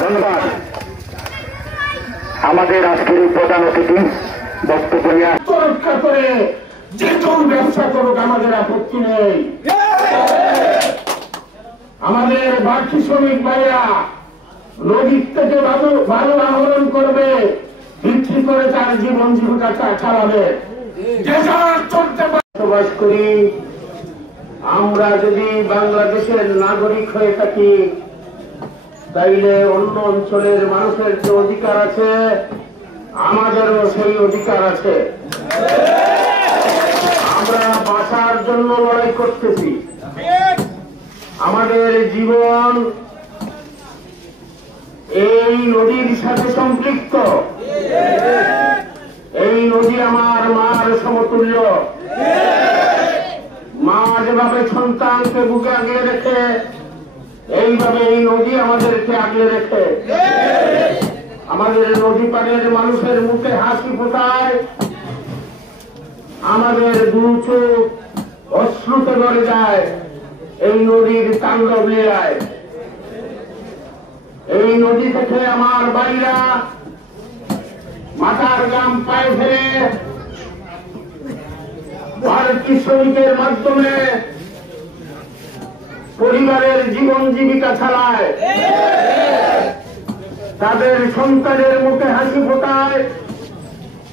ধন্যবাদ। আমাদের আজকের প্রধান অতিথি বক্তব্য নিয়ে রক্ষা করে যে কোন ব্যবসা করুক আমাদের আপত্তি নেই। আমাদের বাকি শ্রমিক ভাইরা নদীর থেকে ভালো আহরণ করবে, বিক্রি করে তার জীবন জীবিকা চালাবে। বসবাস করি আমরা, যদি বাংলাদেশের নাগরিক হয়ে থাকি তাইলে অন্য অঞ্চলের মানুষের যে অধিকার আছে আমাদেরও সেই অধিকার আছে। আমরা বাঁচার জন্য লড়াই করতেছি। আমাদের জীবন এই নদীর সাথে সম্পৃক্ত। এই নদী আমার মার সমতুল্য। মা যেভাবে সন্তানকে বুকে আগলে রেখে, এইভাবে এই নদী আমাদেরকে আগলে রেখে আমাদের নদী পাড়ের মানুষের মুখে হাসি ফোটায়, আমাদের দু চোখ অশ্রুতে ভরে যায় এই নদীর তাণ্ডব লীলায়। এই নদী থেকে আমার ভাইরা মাথার গাম পায়ে ফেলে ভারতী শ্রমিকের মাধ্যমে পরিবারের জীবন জীবিকা চালায়, তাদের সন্তানের মুখে হাসি ফোটায়,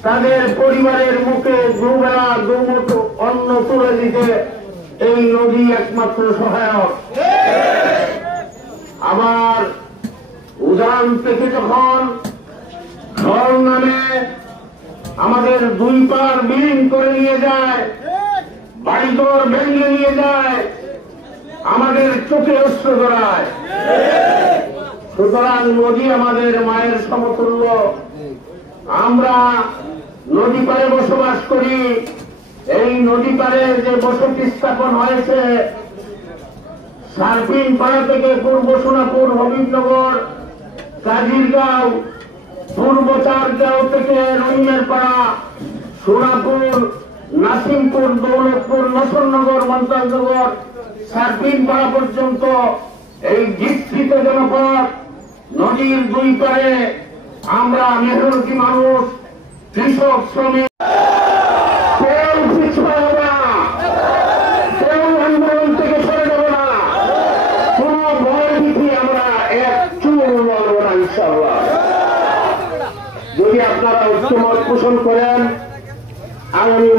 তাদের পরিবারের মুখে দুবেলা দুমুঠো অন্ন তুলে দিতে এই নদী একমাত্র সহায়ক। আবার উজান থেকে যখন ঝড় নামে আমাদের দুই পার বিলীন করে নিয়ে যায়, বাড়িঘর ভেঙে নিয়ে যায়, আমাদের চোখে অশ্রু ধরায়। সুতরাং নদী আমাদের মায়ের সমতুল্য। আমরা নদী পাড়ে বসবাস করি। এই নদী পাড়ে যে বসতি স্থাপন হয়েছে, সার্ফিন পাড়া থেকে পূর্ব সোনাপুর, হবিবনগর, কাজিরগাঁও, পূর্ব চারগাঁও থেকে রহিমের পাড়া, সোনাপুর, নাসিমপুর, দৌলতপুর, নসরনগর, মন্তাজনগর, সার্ফিন পাড়া পর্যন্ত এই বিস্তৃত জনপদ নদীর দুই পারে আমরা মেহনতি মানুষ, কৃষক, শ্রমিক কেউ পিছুয়া না, কেউ আন্দোলন থেকে সরে যাব না, কোন ভয়ভীতি আমরা এক চুল লড়ব না ইনশাআল্লাহ। যদি আপনারা ঐক্যমত পোষণ করেন আগামী